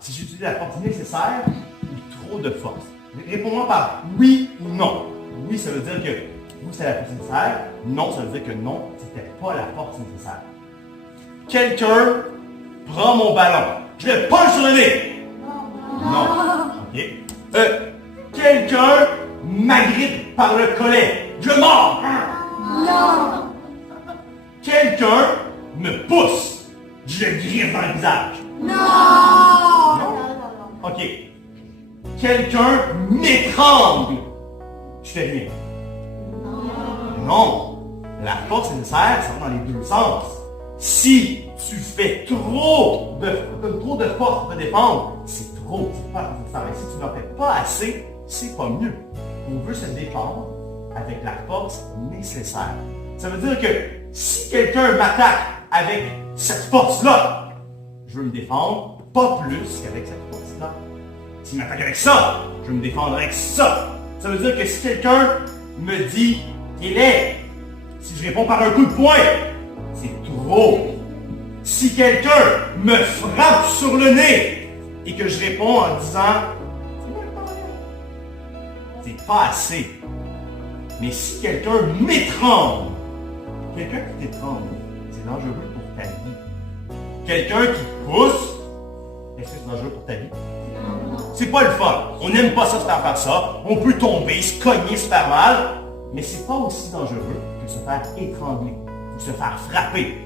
si j'utilise la force nécessaire ou trop de force? Réponds-moi par oui ou non. Oui, ça veut dire que oui, c'est la force nécessaire. Non, ça veut dire que non, c'était pas la force nécessaire. Quelqu'un prend mon ballon. Je le punch sur le nez. Non. OK. Quelqu'un m'agrippe par le collet. Je mords. Non. Quelqu'un me pousse. Je le griffe dans le visage. Non. OK. Quelqu'un m'étrangle. Je fais rien. Non. La force nécessaire, ça va dans les deux sens. Si tu fais trop de force pour te défendre, c'est trop. C'est pas la force nécessaire. Et si tu n'en fais pas assez, c'est pas mieux. On veut se défendre avec la force nécessaire. Ça veut dire que si quelqu'un m'attaque avec cette force-là, je veux me défendre pas plus qu'avec cette force-là. S'il m'attaque avec ça, je veux me défendre avec ça. Ça veut dire que si quelqu'un me dit qu'il est, si je réponds par un coup de poing, c'est trop. Si quelqu'un me frappe sur le nez et que je réponds en disant c'est pas assez. Mais si quelqu'un m'étrangle, quelqu'un qui t'étrangle, c'est dangereux pour ta vie. Quelqu'un qui te pousse, est-ce que c'est dangereux pour ta vie? C'est pas le fun. On n'aime pas ça se faire ça. On peut tomber, se cogner, se faire mal. Mais c'est pas aussi dangereux que se faire étrangler ou se faire frapper.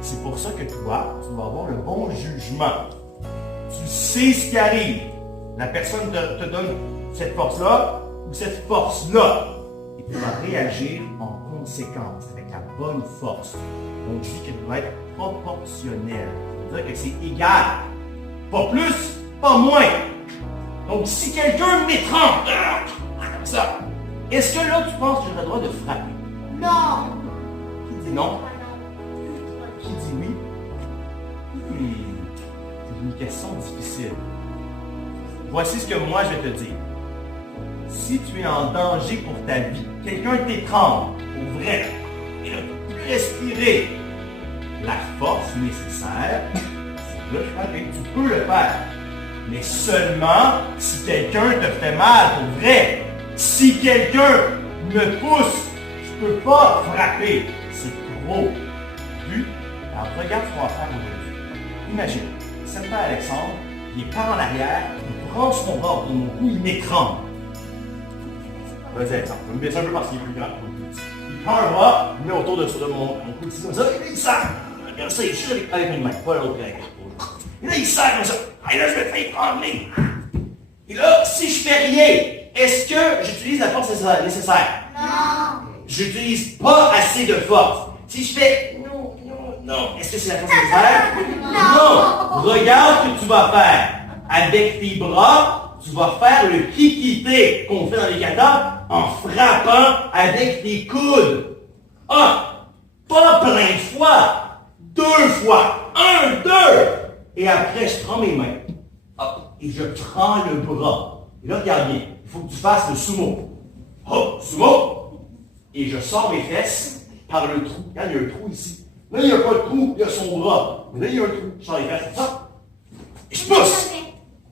C'est pour ça que toi, tu dois avoir le bon jugement. Tu sais ce qui arrive. La personne te donne cette force-là ou cette force-là. Et tu vas réagir en conséquence, avec la bonne force. On dit qu'elle doit être proportionnelle. Ça veut dire que c'est égal. Pas plus, pas moins. Donc, si quelqu'un m'étrangle, comme ça, est-ce que là, tu penses que j'ai le droit de frapper? Non. Qui dit non? Qui dit oui? C'est une question difficile. Voici ce que moi je vais te dire. Si tu es en danger pour ta vie, quelqu'un t'étrangle, pour vrai, et là, tu peux respirer, la force nécessaire, c'est de frapper. Tu peux le faire. Mais seulement si quelqu'un te fait mal, pour vrai. Si quelqu'un me pousse, je ne peux pas frapper. C'est trop. Vu? Alors regarde ce qu'on va faire aujourd'hui. Imagine, Senpai Alexandre, il est par en arrière, il prend son bras autour de mon cou, il m'étrangle. Vas-y Alexandre, je vais me baisser un peu parce qu'il est plus grand. Il prend un bras, il met autour de mon cou, ici comme ça, et là il serre. Regarde ça, il chute avec une main, pas l'autre avec l'autre. Et là il serre comme ça. Et là je me fais étrangler. Et là, si je fais rien, est-ce que j'utilise la force nécessaire? Non. J'utilise pas assez de force. Si je fais non, est-ce que c'est la force nécessaire? Non. Regarde ce que tu vas faire. Avec tes bras, tu vas faire le kikité qu'on fait dans les katas en frappant avec tes coudes. Ah, pas plein de fois, 2 fois, 1, 2. Et après, je prends mes mains. Hop, et je prends le bras. Et là, regarde bien, il faut que tu fasses le sumo. Hop, sumo. Et je sors mes fesses par le trou. Regarde, il y a un trou ici. Là, il n'y a pas de trou, il y a son bras. Mais là, il y a un trou. Je sors les fesses comme ça. Et je pousse.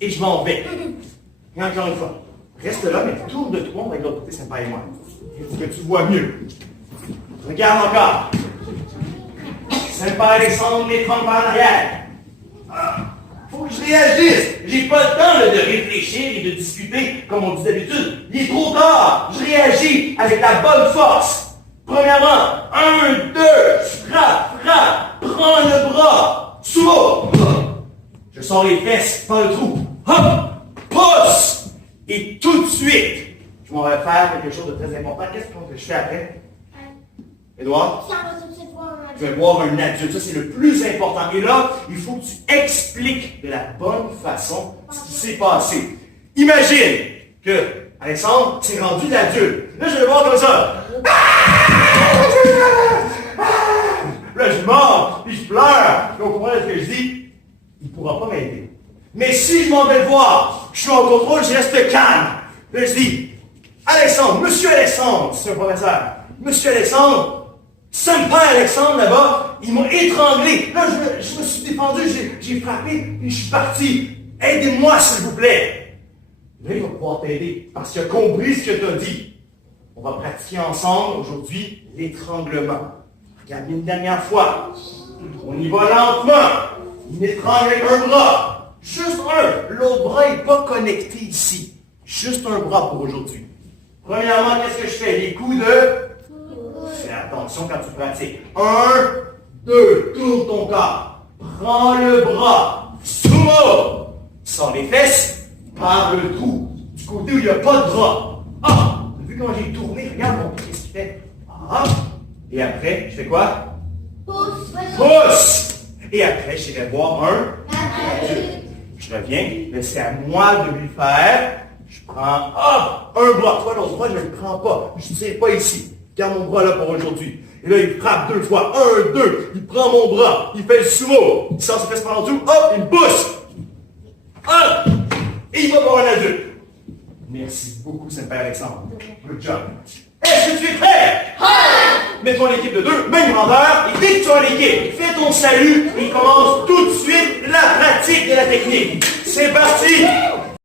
Et je m'en vais. Et encore une fois, reste là, mais tourne de toi avec l'autre côté, Senpai et moi. Pour que tu vois mieux. Regarde encore. Senpai Alexandre m'étrangle par en arrière. Faut que je réagisse. J'ai pas le temps là, de réfléchir et de discuter comme on dit d'habitude. Il est trop tard. Je réagis avec la bonne force. Premièrement, 1, 2, frappe, prends le bras, sumo. Je sors les fesses par le trou. Hop, pousse. Et tout de suite, je m'en vais faire quelque chose de très important. Qu'est-ce que je fais après? Édouard? Je vais voir un adulte. Ça, c'est le plus important. Et là, il faut que tu expliques de la bonne façon ce qui s'est passé. Imagine que Alexandre s'est rendu l'adulte. Là, je vais le voir comme ça. Là, je mords, puis je pleure. Puis on comprend ce que je dis. Il ne pourra pas m'aider. Mais si je m'en vais le voir, je suis en contrôle, je reste calme. Là, je dis, Alexandre, Monsieur Alexandre, c'est un professeur. Monsieur Alexandre, Senpai Alexandre là-bas, ils m'ont étranglé. Là, je me suis défendu, j'ai frappé, et je suis parti. Aidez-moi, s'il vous plaît. Là, il va pouvoir t'aider parce qu'il a compris ce que tu as dit. On va pratiquer ensemble aujourd'hui l'étranglement. Regarde une dernière fois. On y va lentement. Il étrangle avec un bras. Juste un. L'autre bras n'est pas connecté ici. Juste un bras pour aujourd'hui. Premièrement, qu'est-ce que je fais? Les coups de... Fais attention quand tu pratiques. 1, 2. Tourne ton corps. Prends le bras. Sumo. Sors les fesses. Par le trou. Du côté où il n'y a pas de bras. Ah! T'as vu comment j'ai tourné? Regarde mon pied, qu'est-ce qu'il fait? Ah! Et après, je fais quoi? Pousse! Et après, j'irai voir un adulte. Je reviens, mais c'est à moi de lui faire. Je prends, un bras. Toi, l'autre bras, je ne le prends pas. Je ne tire pas ici. Garde mon bras là pour aujourd'hui. Et là, il frappe 2 fois. 1, 2. Il prend mon bras. Il fait le sumo. Il sort ses fesses par en dessous. Hop, il pousse. Hop! Et il va voir un adulte. Merci beaucoup, Saint-Père Alexandre. Good job. Est-ce que tu es prêt? Mets-toi en équipe de 2, même grandeur, et dès que tu as l'équipe, fais ton salut et commence tout de suite la pratique de la technique. C'est parti!